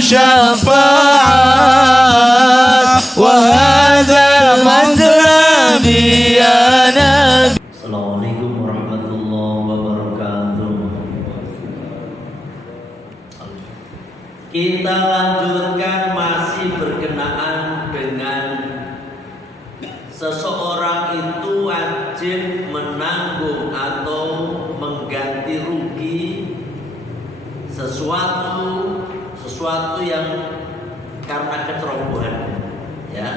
شفاعة وهذا مطلبي يا نبي. Assalamualaikum warahmatullahi wabarakatuh. Kita lanjutkan masih berkenaan dengan seseorang itu wajib menanggung atau mengganti rugi sesuatu yang karena kecerobohan, ya.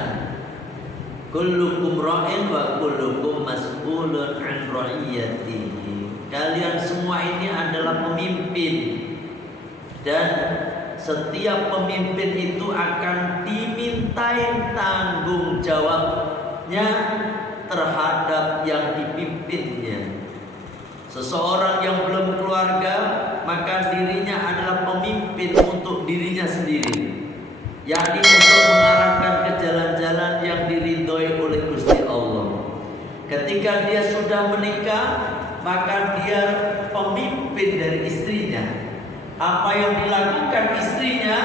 Kullukum ra'in wa kullukum mas'ulun 'an ra'iyatihi. Kalian semua ini adalah pemimpin, dan setiap pemimpin itu akan dimintain tanggung jawabnya terhadap yang dipimpinnya. Seseorang yang belum keluarga, maka dirinya adalah pemimpin untuk dirinya sendiri, yakni untuk mengarahkan ke jalan-jalan yang diridhoi oleh Gusti Allah. Ketika dia sudah menikah, maka dia pemimpin dari istrinya. Apa yang dilakukan istrinya,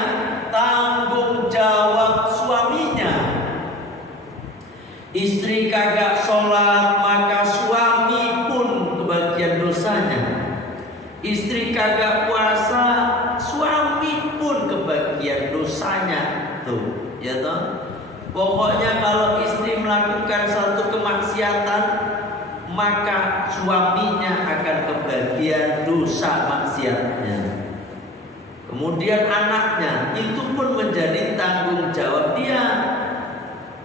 tanggung jawab suaminya. Istri kagak sholat, maka suami pun kebagian dosanya. Istri kagak puasa, suami pun kebagian dosanya. Tuh, ya toh. Pokoknya kalau istri melakukan satu kemaksiatan, maka suaminya akan kebagian dosa maksiatnya. Kemudian anaknya itu pun menjadi tanggung jawab dia.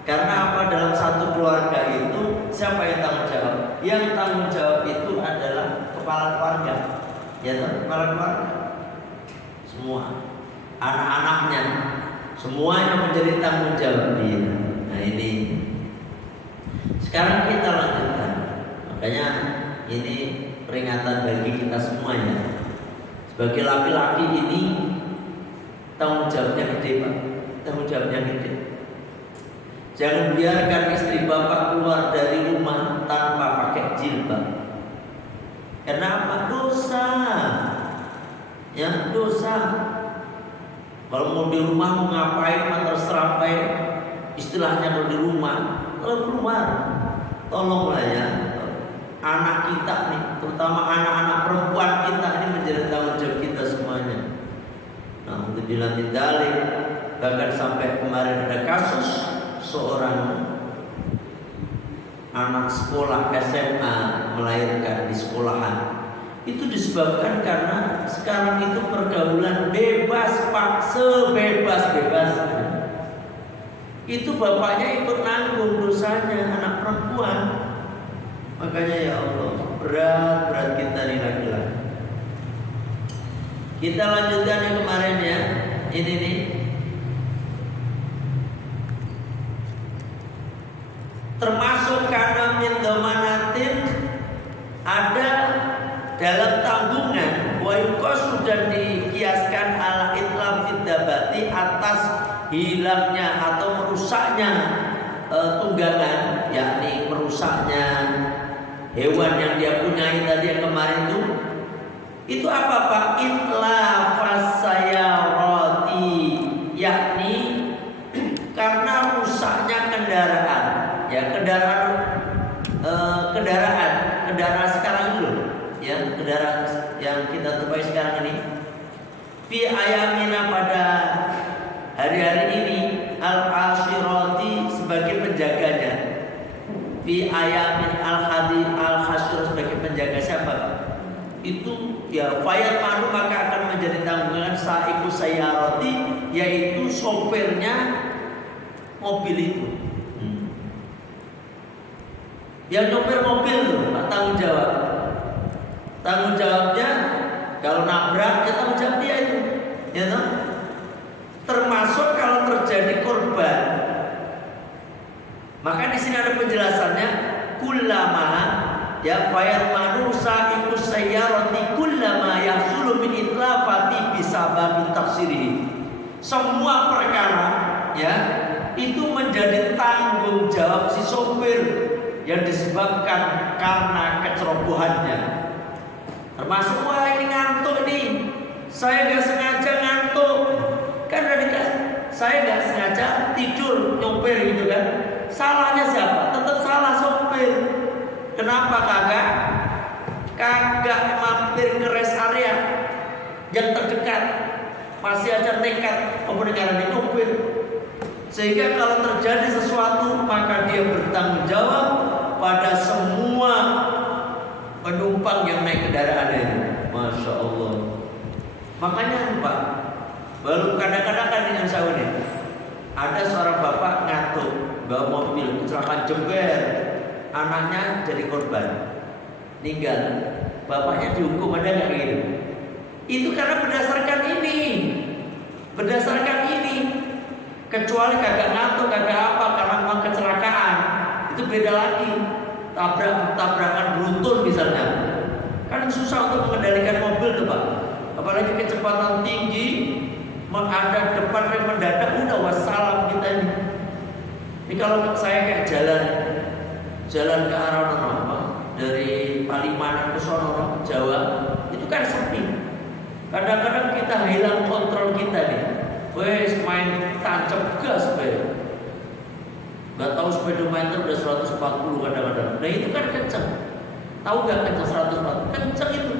Karena apa? Dalam satu keluarga itu siapa yang tanggung jawab? Yang tanggung jawab itu adalah kepala keluarga, ya toh? Kepala keluarga. Semua anak-anaknya semuanya menjadi tanggung jawab dia. Nah ini sekarang kita lanjutkan. Makanya ini peringatan bagi kita semuanya. Sebagai laki-laki ini tanggung jawabnya gede, Pak. Tanggung jawabnya gede. Jangan biarkan istri bapak keluar dari rumah tanpa pakai jilbab. Kenapa? Dosa. Ya, dosa. Kalau mau di rumah mau ngapain, terserah apa. Istilahnya kalau di rumah, kalau keluar, tolonglah ya. Anak kita nih, terutama anak-anak perempuan kita ini menjadi tanggung jawab kita semuanya. Nah, untuk dilantik dalil, bahkan sampai kemarin ada kasus seorang anak sekolah SMA melahirkan di sekolahan. Itu disebabkan karena sekarang itu pergaulan bebas, Pak, sebebas-bebasnya. Itu bapaknya ikut nanggung dosanya, anak perempuan. Makanya ya Allah, berat kita nih laki-laki. Kita lanjutkan yang kemarin ya. Ini nih. Termasuk karena min domanatin ada dalam tanggungan wa sudah dikiaskan ala itlaf fiddabati atas hilangnya atau merusaknya tunggangan, yakni merusaknya hewan yang dia punyai tadi yang kemarin itu apa Pak? Itlafas sayarati, yakni karena rusaknya kendaraan. Ya, kendaraan sekarang dulu, ya, kendaraan yang kita temui sekarang ini. Fi ayamina, pada hari-hari ini, al-ashirati sebagai penjaganya. Fi ayamin al-hashir sebagai penjaga siapa? Itu ya fayat manu, maka akan menjadi tanggungan sa'iku sayyarati, yaitu sopirnya mobil itu. Yang sopir mobil itu tanggung jawab. Tanggung jawabnya kalau nabrak ya tanggung jawab dia itu, ya toh? Termasuk kalau terjadi korban. Maka di sini ada penjelasannya, kullama ya fayat manusa iku sayyarati kullama yahsulu min itlafati bisababin tafsirihi. Semua perkara ya itu menjadi tanggung jawab si sopir yang disebabkan karena kecerobohannya. Termasuk wah ini ngantuk nih, saya gak sengaja ngantuk. Kan saya nggak sengaja tidur nyopir gitu kan. Salahnya siapa? Tetap salah sopir. Kenapa kagak mampir ke rest area yang terdekat, masih aja nekat kemudian nyopir. Sehingga kalau terjadi sesuatu maka dia bertanggung jawab pada semua penumpang yang naik kendaraan itu. Masya Allah. Makanya Pak, baru kadang-kadang kan dengan saya ini ada seorang bapak ngantuk bawa mobil kecelakaan jember, anaknya jadi korban, meninggal. Bapaknya dihukum, ada nggak gitu? Itu karena berdasarkan ini. Kecuali kagak ngantuk, kagak apa, karena memang kecelakaan, itu beda lagi. Tabrakan beruntun misalnya, kan susah untuk mengendalikan mobil tuh Pak. Apalagi kecepatan tinggi, ada depan rem mendadak, udah wassalam kita ini. Ini kalau saya kayak jalan ke arah apa, dari Palimanan ke sono Jawa, itu kan sepi. Kadang-kadang kita hilang kontrol kita nih. Wes main tancap gas be. Gak tahu speedometer udah 140 kadang-kadang. Nah itu kan kenceng. Tahu gak kenceng 140? Kenceng itu.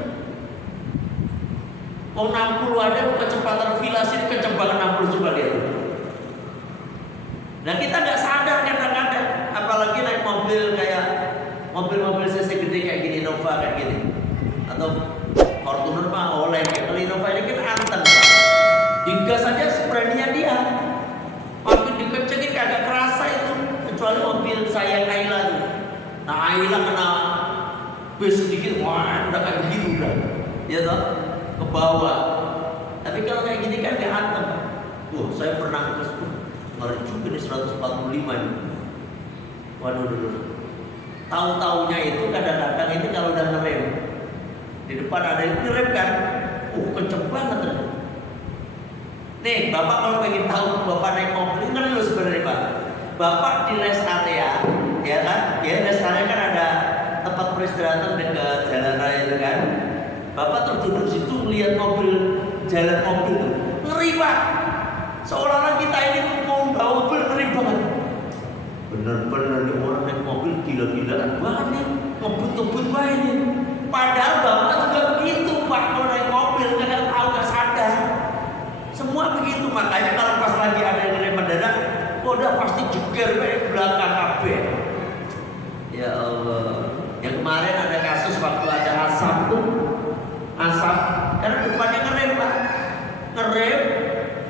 Mau 60 ada kecepatan relasi kenceng banget 60 coba lihat. Nah kita nggak sadar kadang-kadang, apalagi naik mobil kayak mobil-mobil cc gede kayak gini, Nova kayak gini, atau Fortuner mah oleh kayak Innova ini kan anteng. Digas saja seberaninya dia. Makin dikencengin kagak kerasa itu, kecuali mobil saya Ayla tuh. Nah Ayla kena bus sedikit, wah udah kayak begitu udah, ya toh, ke bawah. Tapi kalau kayak gini kan gak anteng. Wah saya pernah ngeri juga nih 145 nih. Waduh dulu. Tahu-taunya itu kadang-kadang ini kalau udah ngerem, di depan ada yang ngerem kan, kenceng banget tuh. Nih, Bapak kalau pengen tahu Bapak naik mobil, kan dulu sebenarnya Pak. Bapak di rest area, ya kan? Ya rest area kan ada tempat peristirahatan dekat jalan raya itu kan. Bapak terduduk situ melihat mobil, jalan mobil, ngeri Pak. Seolah-olah kita ini mau bawa mobil, ngeri banget. Bener-bener nih orang naik mobil gila-gilaan banget nih, ngebut-ngebut banget nih. Padahal Bapak juga begitu Pak, kalau naik mobil kadang tahu gak sadar. Semua begitu, makanya kalau pas lagi ada yang ngerem mendadak, udah pasti jeger belakang KB. Ya Allah. Yang kemarin ada kasus waktu ada asap tuh, asap karena depannya ngerem Pak, ngerem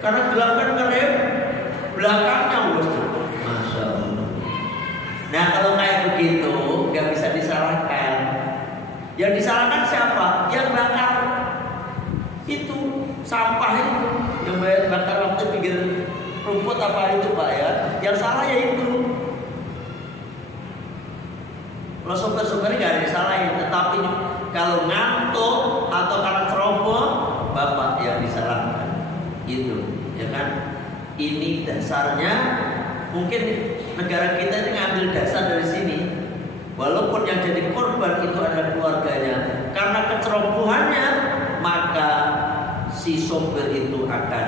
karena gelap kan ngerem, belakangnya Masya Allah. Nah kalau kayak begitu nggak bisa disalahkan. Yang disalahkan siapa? Yang bakar itu sampah itu, yang bakar waktu pinggir rumput apa itu Pak ya. Yang salah ya itu. Kalau sopir-sopirnya nggak ada disalahin, tetapi kalau ngantuk atau karena ceroboh, Bapak yang disalahkan. Itu, ya kan? Ini dasarnya mungkin negara kita ini ngambil dasar dari sini. Walaupun yang jadi korban itu adalah keluarganya, karena kecerobohannya maka si sopir itu akan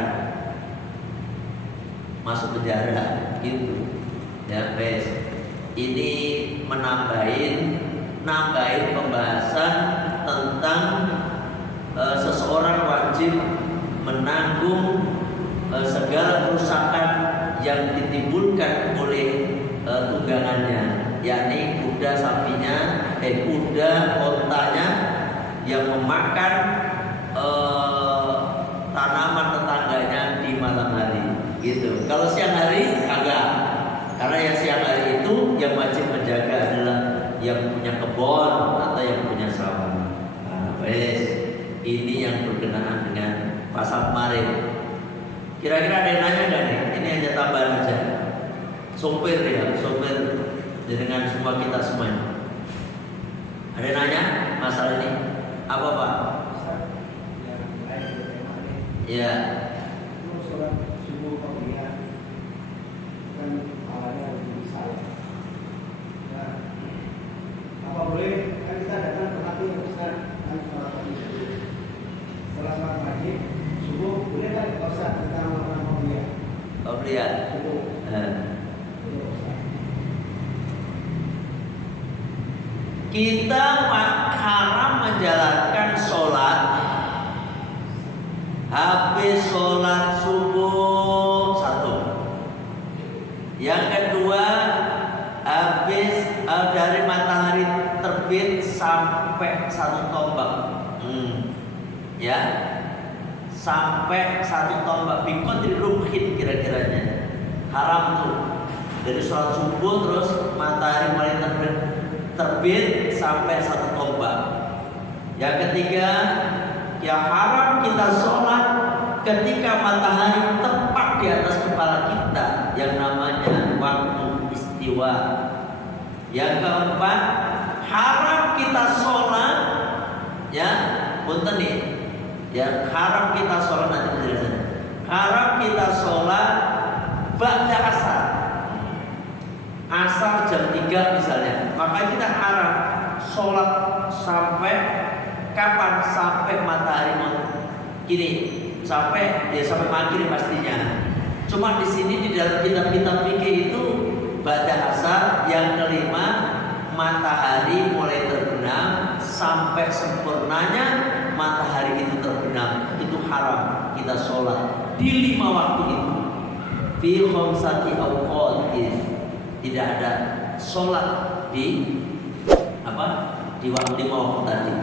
masuk penjara, gitu. Ya, guys. Ini nambahin pembahasan tentang seseorang wajib menanggung segala kerusakan yang ditimbulkan oleh tunggangannya, yakni kuda sapinya, kuda ontanya yang memakan tanaman tetangganya di malam hari, gitu. Kalau siang hari agak, karena yang siang hari itu yang wajib menjaga adalah yang punya kebun atau yang punya sawah. Nah, ini yang berkenaan dengan pasal kemarin. Kira-kira ada yang nanya nggak nih? Ini hanya tambahan aja. Sopir ya, sopir dengan semua kita semuanya. Ada yang nanya masalah ini? Apa Pak? Ya. Apa boleh kan kita datang ke hati Ustaz kan sholat pagi setelah sholat pagi subuh boleh kan Ustaz kita melakukan qobliyah? Lihat. Kita haram menjalankan sholat habis sholat subuh satu. Yang kedua, habis dari matahari terbit sampai satu tombak. Ya, sampai satu tombak. Biqadri rumhin kira-kiranya. Haram tuh. Dari sholat subuh terus matahari mulai terbit sampai satu tombak. Yang ketiga, yang haram kita sholat ketika matahari tepat di atas kepala kita, yang namanya waktu istiwa. Yang keempat, haram kita sholat, ya, punten nih, ya, haram kita sholat nanti penjelasannya. Haram kita sholat ba'da asar. Asar jam 3 misalnya, maka kita haram sholat sampai kapan? Sampai matahari gini, sampai maghrib pastinya. Cuma di sini di dalam kitab-kitab fikih itu ba'da asar. Yang kelima, matahari mulai terbenam sampai sempurnanya matahari itu terbenam. Itu haram kita sholat di 5 waktu itu. Fi khamsati awqatin. Tidak ada sholat di waktu 5 waktu tadi,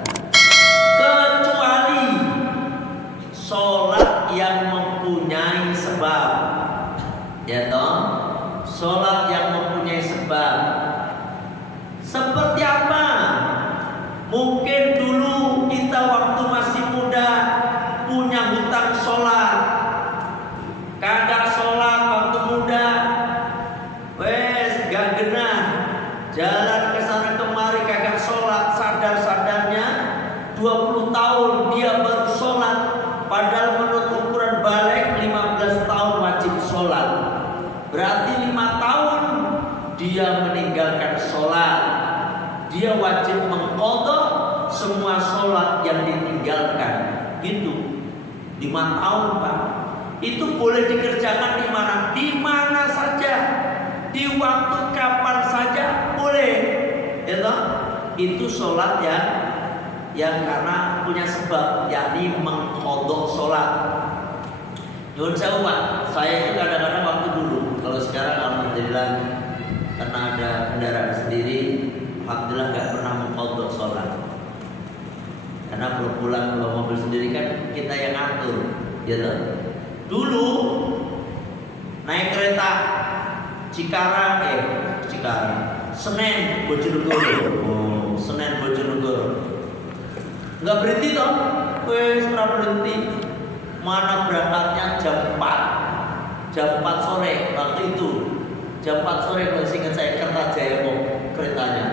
kecuali sholat yang mempunyai sebab, ya toh, sholat yang mempunyai sebab. Seperti apa? Mungkin dulu kita waktu masih muda punya hutang sholat, kagak sholat waktu muda. Gak genah, jalan ke sana kemari kagak sholat, sadar-sadarnya 20 tahun dia baru sholat, padahal menurut ukuran balik 15 tahun wajib sholat. Berarti 5 tahun dia meninggalkan sholat. Dia wajib mengqadha semua sholat yang ditinggalkan. Gitu 5 tahun Pak. Itu boleh dikerjakan di mana? Di mana saja, di waktu kapan saja boleh, ya toh? Itu sholat yang karena punya sebab, yakni mengqadha sholat. Nyuwun sewu Pak, saya itu kadang-kadang waktu dulu, kalau sekarang alhamdulillah karena ada kendaraan sendiri, alhamdulillah nggak pernah mengqadha sholat. Karena pulang bawa mobil sendiri kan kita yang ngatur, ya toh? Dulu naik kereta Cikarang, Senen Bojonegoro, Senen Bojonegoro, nggak berhenti toh, nggak berhenti. Mana berangkatnya jam 4 sore waktu itu, jam 4 sore masih ingat saya, Kertajaya keretanya.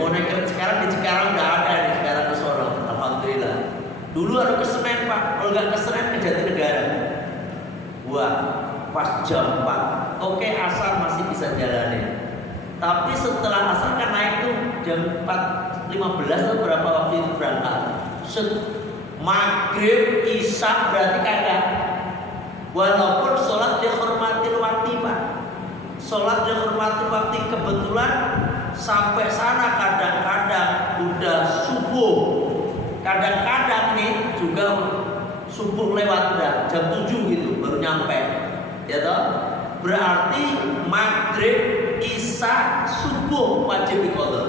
Mau naik kereta sekarang di Cikarang nggak ada, di Cikarang ke Solo, alhamdulillah. Dulu ada ke Senen Pak, kalau nggak ke Senen ke Jatinegara. Wah, pas jam 4, oke, asar masih bisa jalanin. Tapi setelah asar kan naik tuh jam 4.15 atau berapa waktu itu berangkat. Maghrib, isya berarti kagak. Walaupun sholat dihormatin waktu Pak, sholat dihormatin waktu, kebetulan sampai sana kadang-kadang udah subuh, kadang-kadang nih juga subuh lewat udah jam 7 gitu baru nyampe, ya toh? Berarti maghrib, isya, subuh wajib diqadha.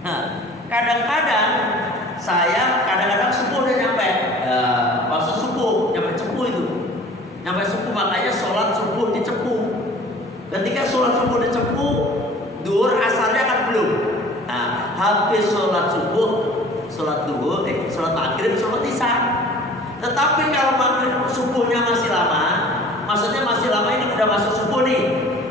Nah, kadang-kadang saya subuh udah nyampe, maksud subuh nyampe Cepu itu, nyampe Cepu, makanya sholat subuh di Cepu. Ketika sholat subuh di Cepu, duhur asarnya kan belum. Nah, habis sholat subuh, sholat maghrib, sholat isya. Tetapi kalau maghrib subuhnya masih lama, maksudnya masih lama, ini udah masuk subuh nih,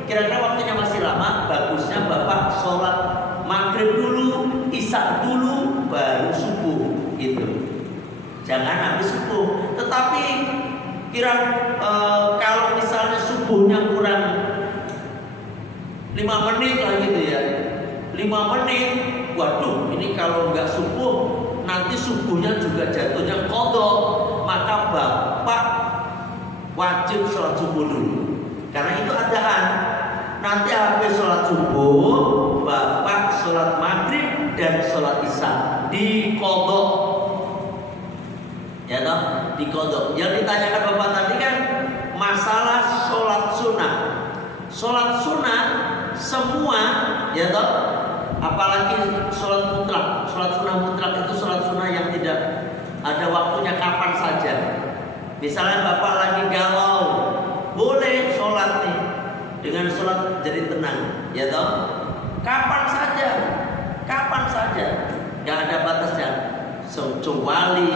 kira-kira waktunya masih lama, bagusnya Bapak sholat maghrib dulu, isya dulu, baru subuh gitu. Jangan habis subuh. Tetapi kalau misalnya subuhnya kurang 5 menit lah gitu ya, 5 menit, waduh, ini kalau nggak subuh nanti subuhnya juga jatuhnya qadha. Maka Bapak wajib sholat subuh dulu. Karena itu adaan. Nanti habis sholat subuh, bapak sholat maghrib dan sholat isya dikodok, ya toh, dikodok. Yang ditanyakan bapak tadi kan masalah sholat sunnah. Sholat sunnah semua, ya toh, apalagi sholat mutlak. Sholat sunnah mutlak itu sholat sunnah yang tidak ada waktunya, kapan saja. Misalnya bapak lagi galau, boleh sholat nih dengan sholat jadi tenang, ya toh, kapan saja, nggak ada batasnya. Kecuali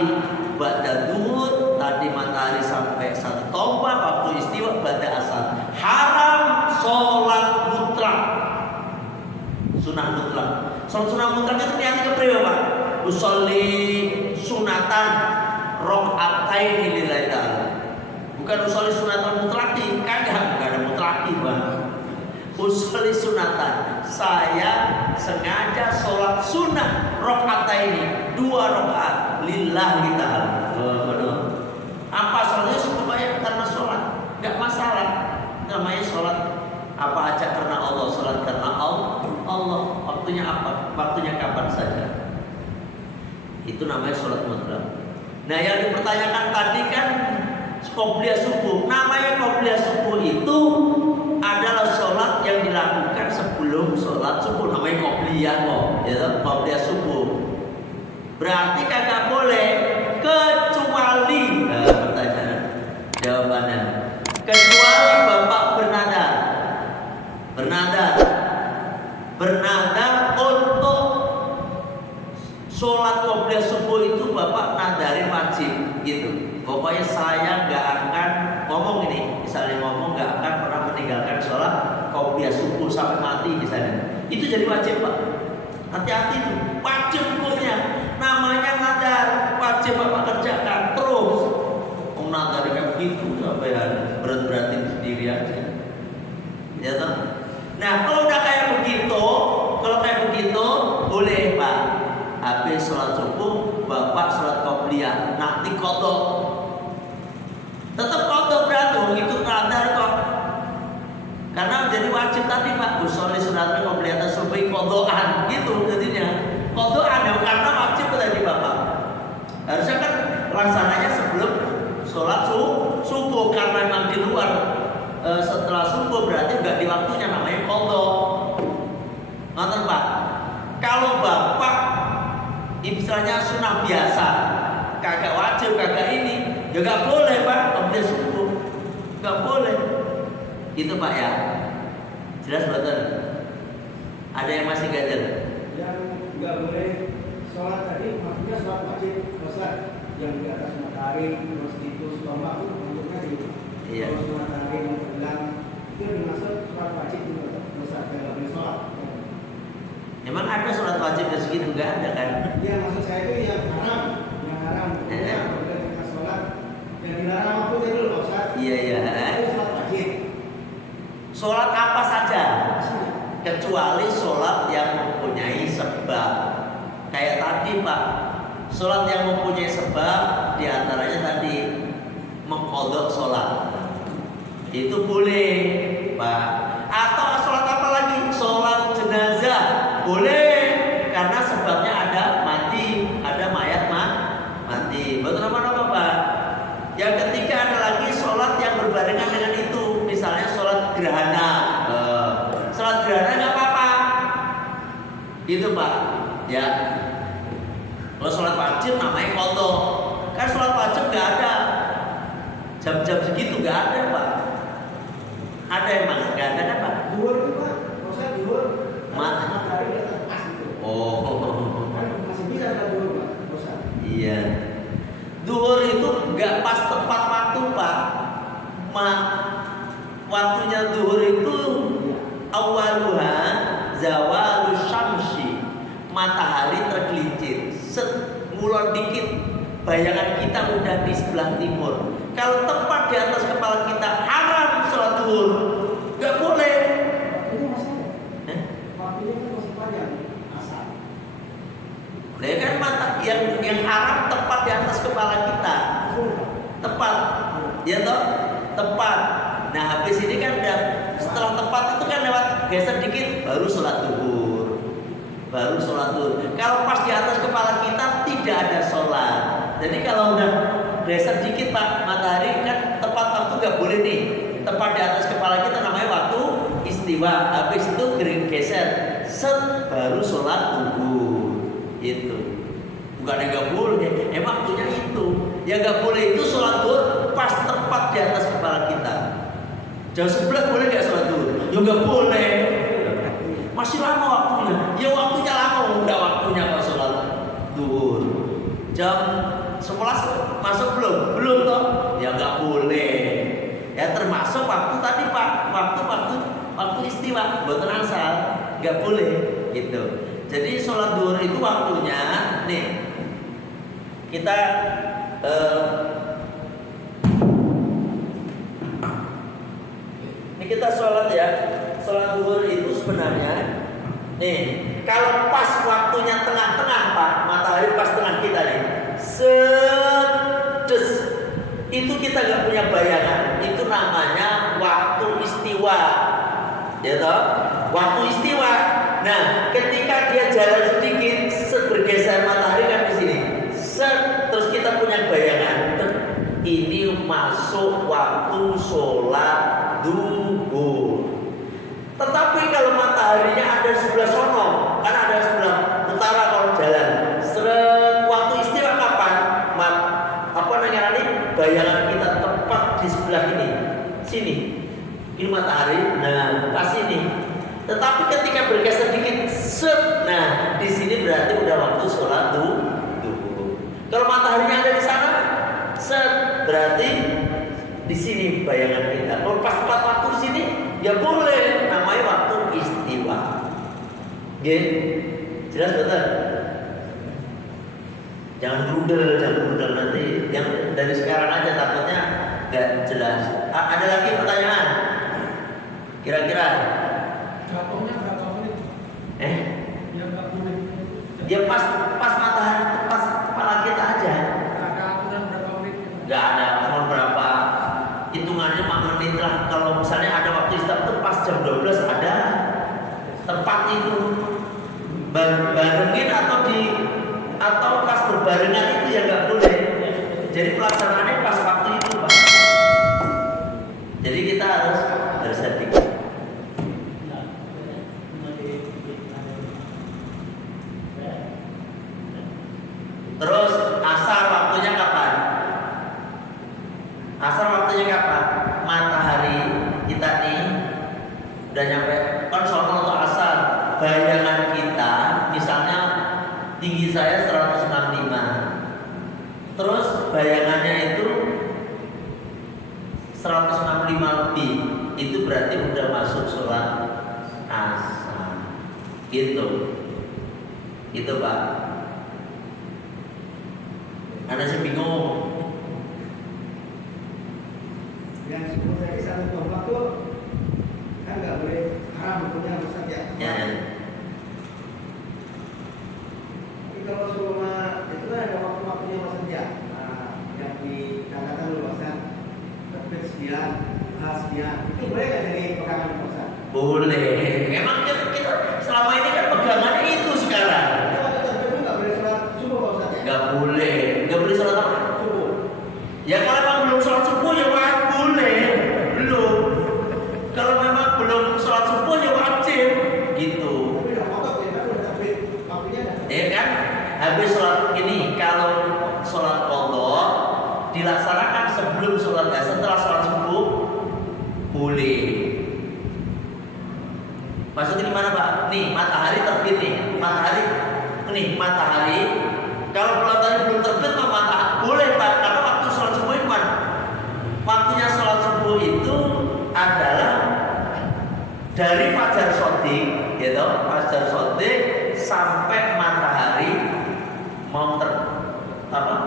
ba'da duhur, tadi matahari sampai 1 tombak, waktu istiwa ba'da asar, haram sholat mutlak, sunnah mutlak. Sholat sunnah mutlak itu niatnya kepriwe pak? Usolli sunatan rok'ataini lillahi ta'ala. Bukan usolli sunatan mutlaki, kagak ada mutlaki pak. Usolli sunatan, saya sengaja sholat sunnah rok'ataini, 2 rakaat lillahi ta'ala. Apa sholatnya? Supaya karena sholat, nggak masalah. Namanya sholat apa aja karena Allah, sholat karena Allah. Waktunya apa? Waktunya kapan saja. Itu namanya sholat mutlak. Nah yang dipertanyakan tadi kan qobliyah subuh. Namanya qobliyah subuh itu adalah sholat yang dilakukan sebelum sholat subuh. Namanya qobliyah kok, ya, qobliyah subuh. Berarti kagak boleh kecuali, pertanyaan jawabannya, kecuali bapak bernadar untuk sholat qobliyah subuh itu bapak nadarin wajib gitu. Pokoknya saya nggak akan ngomong ini, misalnya ngomong nggak akan pernah meninggalkan sholat qobliyah subuh sampai mati misalnya. Itu jadi wajib pak. Hati-hati itu, wajib hukumnya. Namanya nadar, wajib bapak kerjakan terus. Nadar kayak begitu sampai berat-beratin sendiri aja. Ya toh? Nah kalau udah kayak begitu, boleh pak. Habis sholat subuh, bapak sholat qobliyah, nanti kodok. Tetap kodok berarti itu nadar kok. Karena jadi wajib tadi pak, usolli sunatan qobliyah subuh kodokan gitu jadinya. Kodokan ya karena wajib tadi bapak. Harusnya kan laksananya sebelum sholat subuh, karena memang di luar. Setelah subuh berarti nggak di waktunya, namanya kodok. Nonton pak. Kalau bapak misalnya sunnah biasa, kagak wajib, kagak ini, ya nggak boleh pak, qobliyah subuh, nggak boleh. Itu pak ya, jelas betul. Ada yang masih ganjel? Yang nggak boleh sholat tadi maksudnya sholat wajib, sholat yang di atas matahari, terus itu setombak itu maksudnya di terus matahari menghilang itu dimaksud sholat wajib itu, sholat yang nggak boleh sholat. Emang ada sholat wajib dan segitu? Nggak ada kan? Iya maksud saya itu yang haram, apabila kita sholat yang dilarang waktu itu dulu Ustaz. Iya. Itu sholat wajib. Sholat apa saja, kecuali sholat yang mempunyai sebab. Kayak tadi pak, sholat yang mempunyai sebab diantaranya tadi mengkodok sholat, itu boleh pak. Atau sholat apa lagi? Sholat jenazah boleh, karena sebabnya ada mati, ada mayat mati. Betul apa pak? Yang ketiga ada lagi sholat yang berbarengan dengan itu, misalnya sholat gerhana. Sholat gerhana nggak apa-apa, gitu pak. Ya. Kalau sholat wajib namanya kodok. Kan sholat wajib nggak ada jam-jam segitu, nggak ada pak. Ada emang nggak ada kan pak? Duhur itu pak, maksudnya duhur matahari di atas pas itu. Oh. Kan masih bisa ada duhur pak, Ustaz. Iya. Duhur itu nggak pas tepat waktu pak. Waktunya duhur itu awaluha zawalus syamsi, matahari tergelincir. Ngulon dikit, bayangan kita udah di sebelah timur. Kalau tepat di atas kepala kita, haram sholat duhur. Nggak boleh. Ini masih ada. Waktunya kan masih panjang. Asal. Nah, kan mata yang haram tepat di atas kepala kita. Tepat. Ya toh? tepat. Nah habis ini kan udah setelah tepat itu kan lewat geser dikit baru sholat duhur. Baru sholat duhur. Kalau pas di atas kepala kita tidak ada sholat. Jadi kalau udah geser dikit Pak matahari kan tepat waktu nggak boleh nih. Tepat di atas kepala kita namanya waktu istiwa. Habis itu geser set baru sholat duhur. Itu bukan yang nggak boleh. Emang waktunya itu. Yang nggak boleh itu sholat duhur pas tepat di atas kepala kita. Jam 11 boleh nggak sholat duhur? Ya nggak boleh. Masih lama waktunya. Ya waktunya lama, udah waktunya kalau sholat duhur. Jam 11 masuk belum? Belum toh? Ya nggak boleh. Ya termasuk waktu tadi Pak, waktu istiwa, buat asal, nggak boleh gitu. Jadi sholat duhur itu waktunya, nih kita ini kita sholat ya. Sholat duhur itu sebenarnya, nih kalau pas waktunya tengah-tengah Pak, matahari pas tengah kita nih, sedes itu kita nggak punya bayangan. Itu namanya waktu istiwa, ya toh? Waktu istiwa. Nah, ketika dia jalan sedikit, bergeser matahari kan di sini, terus kita punya bayangan, ini masuk waktu sholat duhur. Tetapi kalau mataharinya ada sebelah sono, kan ada sebelah utara kalau jalan, waktu istiwa kapan? Bayangan kita tepat di sebelah sini matahari, nah pas ini. Tetapi ketika bergeser sedikit, nah di sini berarti udah waktu sholat duhur. Kalau mataharinya ada di sana, berarti di sini bayangan kita. Kalau pas tepat waktu di sini, ya boleh, namanya waktu istiwa. Jelas betul? Jangan brudel nanti. Yang dari sekarang aja takutnya nggak jelas. Ada lagi pertanyaan? Kira-kira? Jatuhnya berapa menit? Ya nggak boleh. Ya pas matahari pas kepala kita aja. Ada aturan berapa menit? Nggak ada aturan berapa. Hitungannya 5 menit lah. Kalau misalnya ada waktu istirahat tuh pas jam 12 ada. Tepat itu. Barengin atau pas berbarengan itu ya nggak boleh. Jadi pelaksanaannya pas waktu itu Pak. Jadi kita harus sedikit. Terus asar waktunya kapan? Asar waktunya kapan? Matahari kita nih udah nyampe kan sono untuk asar. Bayangan kita misalnya tinggi saya 165. Terus bayangannya itu 165 lebih. Itu berarti udah masuk sholat asar. Gitu Pak. Ada sih bingung. Yang sebelum tadi satu tombak tuh kan nggak boleh haram hukumnya Ustaz ya. Ya. Tapi kalau sebelum itu kan ada waktu-waktunya Mas ya. Yang dikatakan dulu Ustaz, terbit sekian, sekian. Itu boleh nggak jadi pegangan Ustaz? Boleh. Memang kita selama ini kan pegangannya itu sekarang. Itu waktu terbit itu nggak boleh sholat subuh Pak Ustaz ya? Nggak boleh sholat apa? Subuh. Ya kalau memang belum sholat subuh ya boleh. Belum. Kalau memang belum sholat subuh ya wajib. Gitu. Tapi udah kotor ya kan udah terbit waktunya kan? Ya kan? Habis sholat ini kalau sholat qadha dilaksanakan sebelum sholat setelah sholat subuh boleh. Maksudnya gimana Pak? Nih matahari terbit nih. Matahari. Kalau matahari belum terbit maka boleh Pak. Karena waktu sholat subuh itu waktunya sholat subuh itu adalah dari fajar shodiq, gitu, fajar shodiq sampai matahari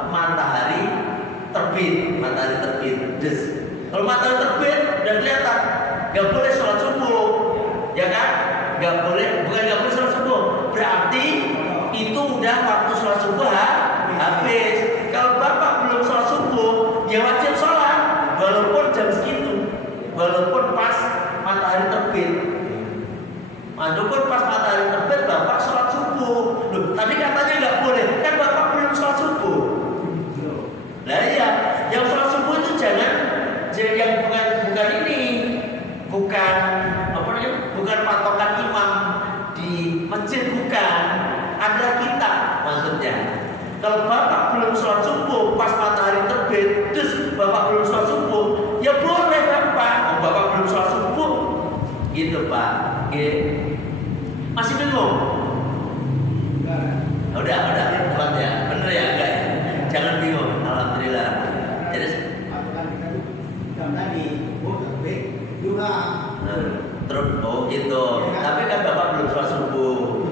matahari terbit. Kalau matahari terbit udah kelihatan, nggak boleh sholat subuh, ya kan? Nggak boleh sholat subuh. Berarti itu udah waktu sholat subuh habis. Kalau Bapak belum sholat subuh, ya wajib sholat, walaupun jam segitu. walaupun pas matahari terbit Bapak sholat subuh. Loh, tadi katanya nggak boleh, kan Bapak belum sholat subuh. Nah iya, yang sholat subuh itu jangan yang bukan ini, bukan apa namanya, bukan patokan imam di masjid, bukan, adalah kita maksudnya. Kalau Bapak belum sholat subuh pas matahari terbit, terus Bapak belum sholat subuh, ya boleh Bapak. Oh, Bapak belum sholat subuh, gitu Pak. Masih bingung? Udah, tepat ya, bener ya, enggak ya? Jangan bingung, alhamdulillah. Jadi aturan kita tuh jam tadi, terbit juga. Terus oh gitu. Tapi kan Bapak belum sholat subuh.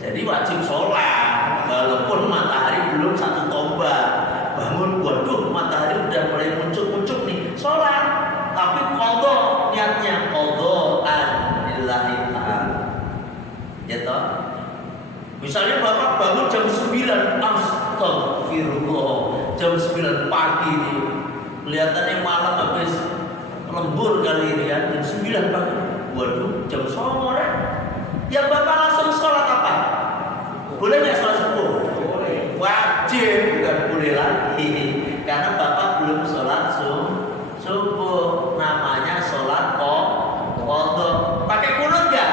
Jadi wajib sholat. Walaupun matahari belum satu tombak, bangun, waduh matahari udah mulai muncul nih, sholat. Tapi qadha, niatnya qadhaan lillahi ta'ala. Ya toh? Misalnya Bapak bangun jam 9, astagfirullah, jam 9 pagi nih, kelihatannya malam habis lembur kali ini ya, jam 9 pagi, waduh jam sore, ya Bapak langsung sholat apa? Boleh nggak sholat subuh? Boleh. Wajib, bukan boleh lagi, karena Bapak belum sholat subuh. Namanya sholat qadha. Pakai kunut nggak?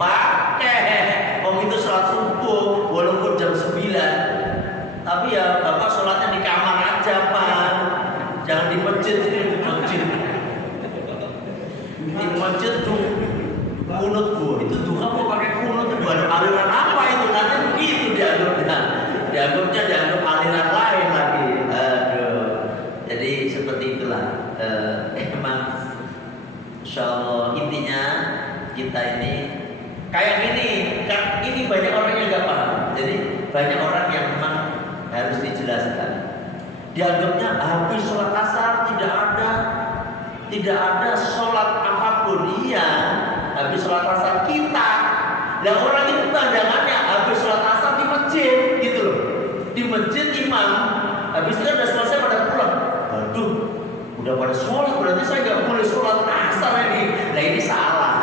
Pakai. Itu sholat subuh walaupun jam 9. Tapi ya Bapak sholatnya di kamar aja Pak. Jangan di masjid ini, di masjid tuh kunut bu. Itu duha mau pakai kunut, bukan aliran apa itu? Nanti begitu dianggap aliran lain lagi. Aduh. Jadi seperti itulah. Emang insyaallah intinya kita ini kayak gini, kan ini banyak orang yang nggak paham. Jadi banyak orang yang memang harus dijelaskan. Dianggapnya habis sholat asar tidak ada sholat apapun. Iya, habis sholat asar kita. Dan orang itu pandangannya habis sholat asar di masjid, gitu loh. Di masjid imam, habis itu udah selesai pada pulang. Waduh, udah pada sholat, berarti saya nggak boleh sholat asar ini. Nah ini salah.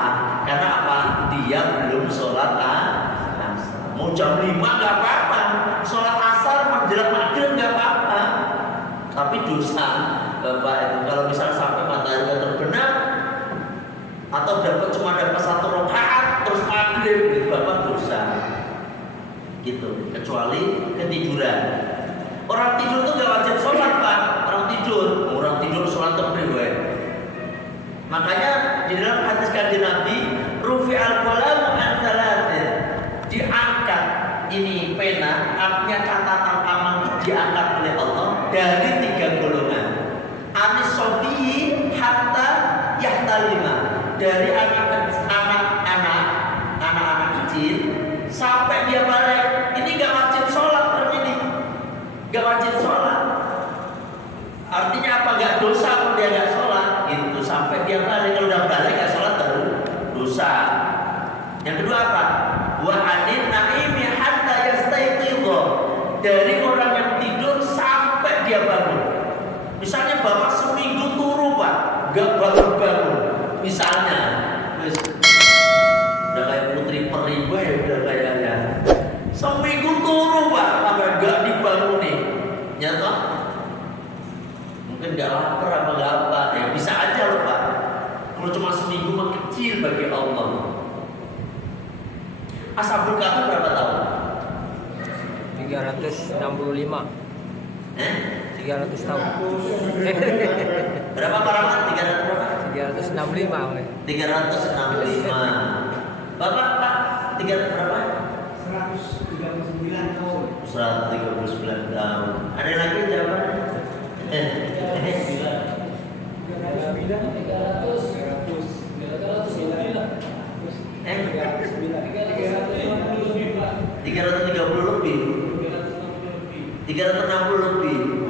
Karena apa? Dia belum sholat asar. Mau jam 5 nggak apa-apa. Sholat asar menjelang maghrib nggak apa-apa. Tapi dosa Bapak itu kalau misalnya sampai matahari terbenam atau cuma dapat 1 rakaat terus maghrib, itu Bapak dosa. Gitu. Kecuali ketiduran. Orang tidur tuh nggak wajib sholat Pak. Orang tidur sholat terbit. Makanya di dalam hadis kanjeng Nabi, rufi'al qalamu an thalathin, diangkat ini pena, artinya catatan amal itu diangkat oleh Allah dari 3 golongan. Anis sobiyi hatta yahtalima, dari anak-anak kecil sampai dia balik. Ini nggak wajib sholat orang ini, nggak wajib sholat. Artinya apa? Nggak dosa kalau dia nggak sholat. Itu sampai dia balik. Kalau udah balik nggak sholat baru dosa. Yang kedua apa? Wa anin naimi hatta yastayqidha, dari orang yang tidur sampai dia bangun. Misalnya Bapak seminggu turu Pak, nggak bangun. Misalnya, udah kayak putri periwe, udah kayaknya seminggu turu Pak, sampai nggak dibangunin. Nyata? Mungkin nggak lapar apa, ya bisa aja loh Pak. Kalau cuma seminggu mah kecil bagi Allah. Ashabul Kahfi berapa tahun? 365. 300 tahun. Berapa paramat? 300 berapa? 365. 365. Bapak Pak 300 berapa? 139 tahun. 139 tahun. Ada lagi jawabannya? 330 lebih. 360 lebih.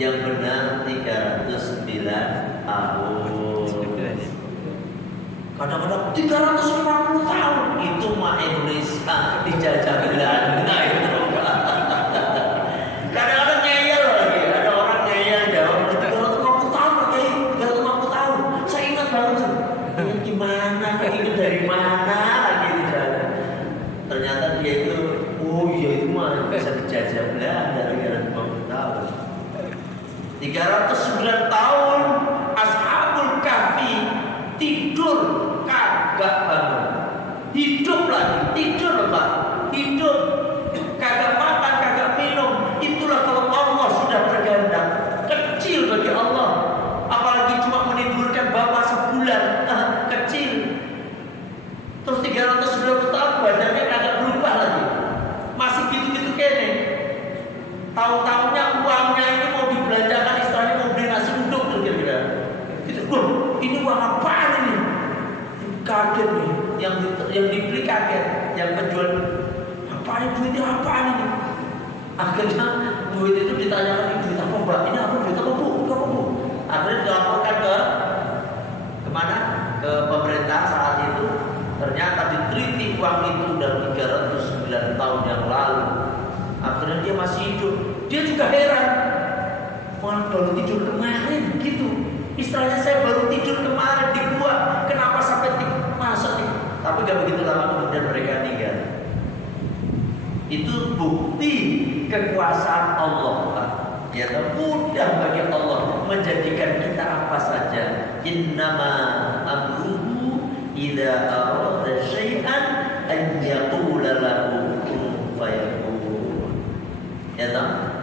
Yang benar 309 tahun. Kadang-kadang 350 tahun. Itu mah Indonesia dijajah Belanda itu. Kadang-kadang ngeyel lagi. Ada orang ngeyel jawab 350 tahun Pak Kiai, 350 tahun. Saya ingat banget. itu dari mana lagi tidak ada. Ternyata dia itu, oh iya itu mah bisa dijajah Belanda dari 50 tahun. 309 tahun Ashabul Kahfi tidur kagak bangun, hidup lagi, tidur Pak, hidup, kagak makan, kagak minum. Itulah kalau Allah sudah berkehendak. Kecil bagi Allah, apalagi cuma menidurkan bapak sebulan, kecil. Terus 390 tahun badannya kagak berubah lagi, masih gitu-gitu kene. Tahu-tahunya uangnya ini mau dibelanjakan, istilahnya mau beli nasi uduk kira-kira. Gitu, ini uang apaan ini? Kaget nih, yang dibeli kaget, yang penjual apaan ini, duitnya apaan ini? Akhirnya duit itu ditanyakan, ini duit apa mbak? Ini apa, duit apa bu? Itu apa bu? Akhirnya dilaporkan kemana? Ke pemerintah saat itu. Ternyata diteliti uang itu udah 309 tahun yang lalu. Akhirnya dia masih hidup. Dia juga heran, orang baru tidur kemarin gitu. Istilahnya saya baru tidur kemarin di gua, kenapa sampai masa nih? Tapi gak begitu lama kemudian mereka meninggal. Itu bukti kekuasaan Allah, Pak. Ya, mudah bagi Allah menjadikan kita apa saja. Innama amruhu idza arada syai'an an yaqula lahu kun fayakun. Ya toh?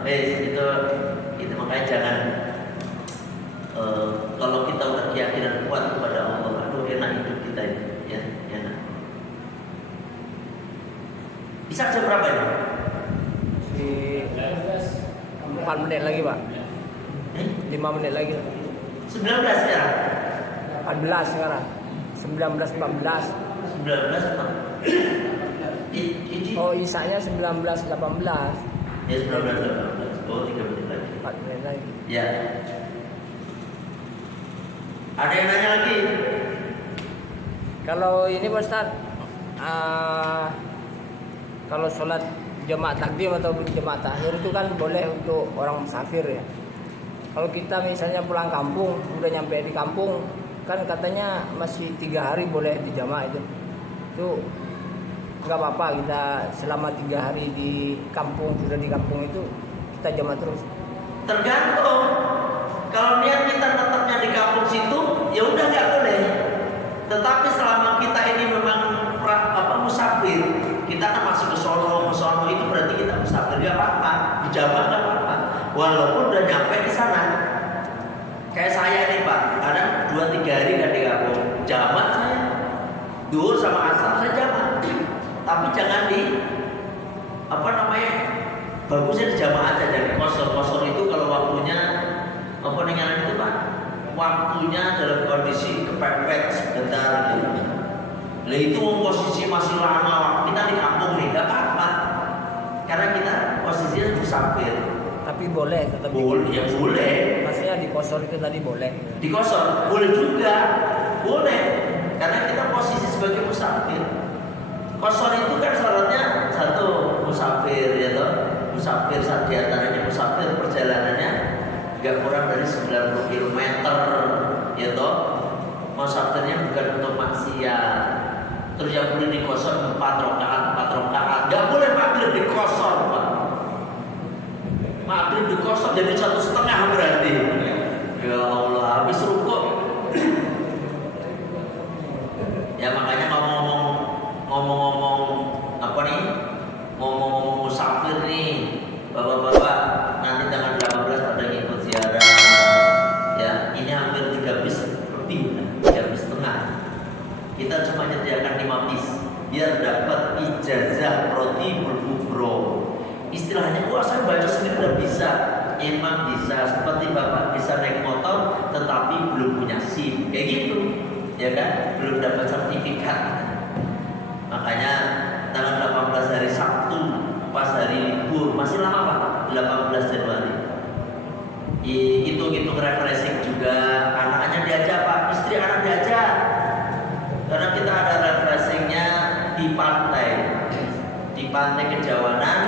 Itu makanya jangan kalau kita udah keyakinan kuat kepada Allah, aduh enak hidup kita ini, ya, enak. Bisa jam berapa ini? 4 menit lagi Pak. 5 menit lagi. 19 sekarang. 14 sekarang. 19 14. 19 Oh, isanya 19 18. Ya 19 18. Oh 3 menit lagi. 4 menit lagi. Ya. Ada yang nanya lagi? Kalau ini Pak Ustaz, kalau sholat jemaah takdim atau jemaah takhir itu kan boleh untuk orang musafir ya. Kalau kita misalnya pulang kampung, udah nyampe di kampung, kan katanya masih 3 hari boleh dijamaah itu. Itu nggak apa-apa, kita selama 3 hari di kampung, sudah di kampung itu kita jamaah terus. Tergantung. Kalau niat kita tetapnya di kampung situ, ya udah nggak boleh. Tetapi selama kita ini memang musafir, kita kan masih ke sono itu berarti kita musafir, nggak apa-apa, dijamaah nggak apa-apa. Walaupun udah nyampe di sana. Kayak saya nih Pak, kadang 2-3 hari nggak di kampung, jamaah saya. Duhur sama asar saya jamaah. Tapi jangan bagusnya di jamaah aja, jadi kosor itu kalau waktunya itu Pak, waktunya dalam kondisi kepepet sebentar gitu. Lah itu posisi masih lama, kita di kampung nih, nggak apa-apa, karena kita posisinya musafir. Tapi boleh tetap boleh, ya boleh. Maksudnya di kosor itu tadi boleh. Di kosor boleh juga, boleh, karena kita posisi sebagai musafir. Kosor itu kan syaratnya satu musafir, ya toh. Musafir saat diantaranya musafir perjalanannya nggak kurang dari 90 km, ya toh. Musafirnya bukan untuk maksiat. Terus yang boleh dikosor 4 rakaat, nggak boleh maghrib dikosor, Pak. Maghrib dikosor jadi 1,5 berarti. Ya Allah, habis rukuk. Ya makanya ngomong-ngomong apa nih? Ngomong musafir nih, bapak-bapak, nanti tanggal 18 pada ngikut ziarah. Ya, ini hampir 3 bis lebih, 3 bis setengah. Kita cuma menyediakan 5 bis biar dapat ijazah rotibul kubro. Istilahnya, wah saya baca sendiri udah bisa. Emang bisa, seperti bapak bisa naik motor tetapi belum punya SIM, kayak gitu, ya kan? Belum dapat sertifikat. Makanya tanggal 18 hari Sabtu pas hari libur, masih lama Pak, 18 Januari. Hitung-hitung refreshing juga, anak-anaknya diajak Pak, istri anak diajak. Karena kita ada refreshingnya di pantai Kejawanan,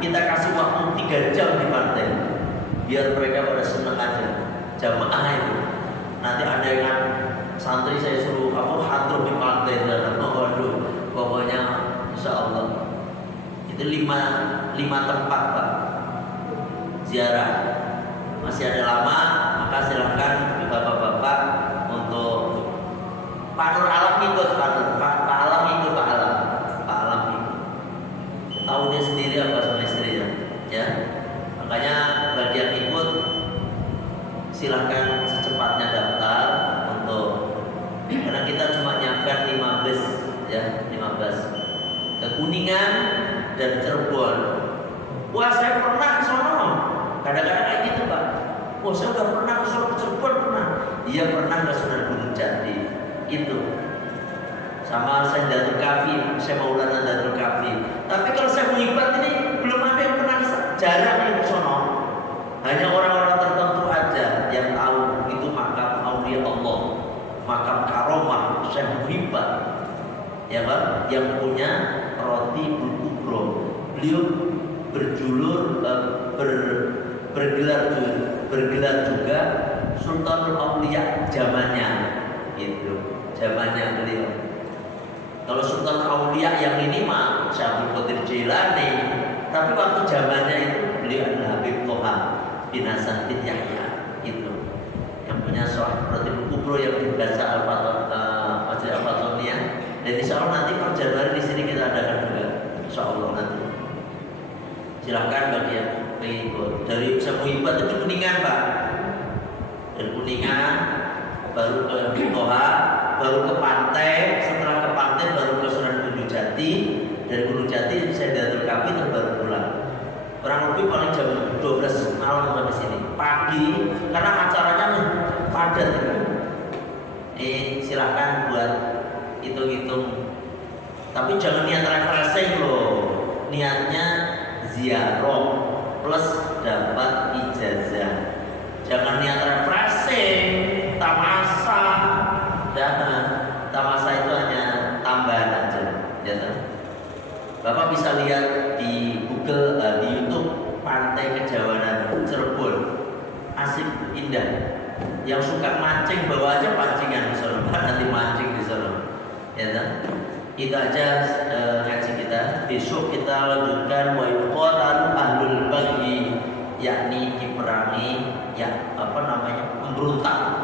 kita kasih waktu 3 jam di pantai, biar mereka pada senang aja jamaah itu. Nanti ada yang santri saya suruh hadroh di pantai. lima tempat Pak ziarah. Masih ada lama, maka silakan bapak-bapak untuk Pak Nur Alam ikut, Pak Alam ikut, Pak Alam ikut. Tahu dia sendiri apa sama istrinya, ya. Makanya bagi yang ikut silakan secepatnya daftar untuk, karena kita cuma nyiapkan 15 ya, 15 ke Kuningan dan Cirebon. Wah, saya pernah ke sono. Kadang-kadang kayak gitu Pak. Oh, saya udah pernah ke sono, ke Cirebon pernah. Iya pernah ke Sunan Gunung Jati. Itu. Sama saya Datul Kafi, saya Maulana Datul Kafi. Tapi kalau saya Muhibat ini belum ada yang pernah, jarang yang ke sono. Hanya orang-orang tertentu aja yang tahu itu makam aulia Allah, makam karomah Syekh Muhibat. Ya Pak, yang punya roti Kubro. Beliau berjulur bergelar juga Sultanul Aulia zamannya, gitu. Zamannya beliau. Kalau Sultan Aulia yang ini mah Syekh Qadir Jilani, tapi waktu zamannya itu beliau adalah Habib Toha bin Hasan bin Yahya, itu yang punya Sahih roti Kubro yang dibaca Al-Fatihah. Dan insya Allah nanti per Januari di sini kita adakan juga, insya Allah nanti. Silahkan bagi yang ingin ikut. Dari Muhibat itu Kuningan Pak. Dari Kuningan baru ke Toha, baru ke pantai. Setelah ke pantai baru ke Sunan Gunung Jati. Dari Gunung Jati saya Datul Kafi terus baru pulang. Kurang lebih paling jam 12 malam sampai sini. Pagi karena acaranya padat. Silahkan buat hitung-hitung, tapi jangan niat refreshing loh, niatnya ziarah plus dapat ijazah. Jangan niat refreshing, tamasa, jangan. Tamasa itu hanya tambahan aja, ya kan? Bapak bisa lihat di Google, di YouTube Pantai Kejawanan Cirebon, asik indah. Yang suka mancing bawa aja pancingan di sana, nanti mancing di sana. Ya kan? Itu aja ngaji kita. Besok kita lanjutkan wa yuqatalu ahlul baghi, yakni diperangi ya pemberontak.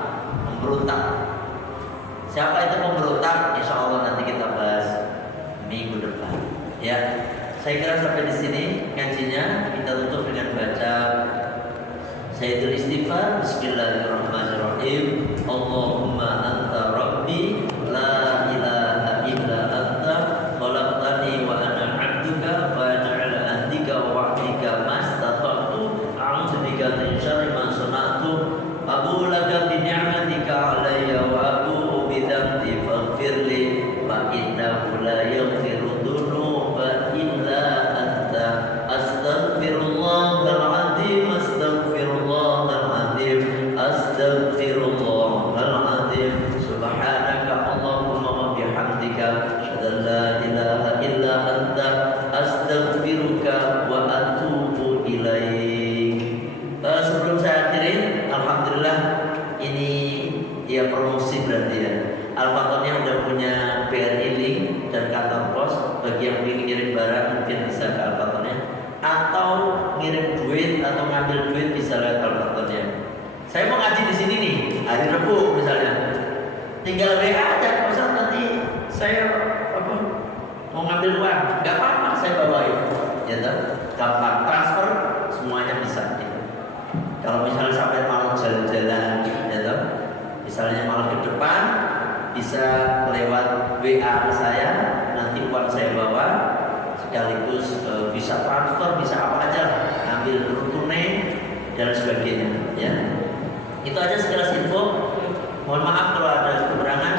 Siapa itu pemberontak? Insya Allah nanti kita bahas minggu depan. Ya, saya kira sampai di sini ngajinya. Kita tutup dengan baca Sayyidul Istighfar. Bismillahirrahmanirrahim. Allahumma anta rabbi la ilaha illa anta khalaqtani wa ana 'abduka faj'al andika wa wa'dika mastata'tu a'udzu bika min syarri ma sana'tu abu laka bi ni'matika 'alayya wa abu bi dhanbi faghfirli fa innahu la yaghfiru dhunuba illa anta astaghfirullahal 'azim astaghfirullahal 'azim astaghfirullahal 'azim subhanaka Allahumma wa bihamdika asyhadu an la ilaha illa anta astaghfiruka wa atubu ilaik. Sebelum saya akhiri, alhamdulillah ini ya promosi berarti ya. Al-Fatihah udah punya BRI link dan kantor pos. Bagi yang ingin ngirim barang mungkin bisa ke Al-Fatihah, atau ngirim duit atau ngambil duit bisa lewat Al-Fatihah. Saya mau ngaji di sini nih hari Rabu misalnya, tinggal WA aja, Ustaz nanti saya mau ngambil uang, nggak apa-apa saya bawain, ya kan? Gampang transfer, semuanya bisa. Ya. Kalau misalnya sampai malam jalan-jalan, ya kan? Misalnya malam ke depan bisa lewat WA saya, nanti uang saya bawa, sekaligus bisa transfer, bisa apa aja, ambil tunai dan sebagainya. Ya. Itu aja sekilas info. Mohon maaf kalau ada kekurangan.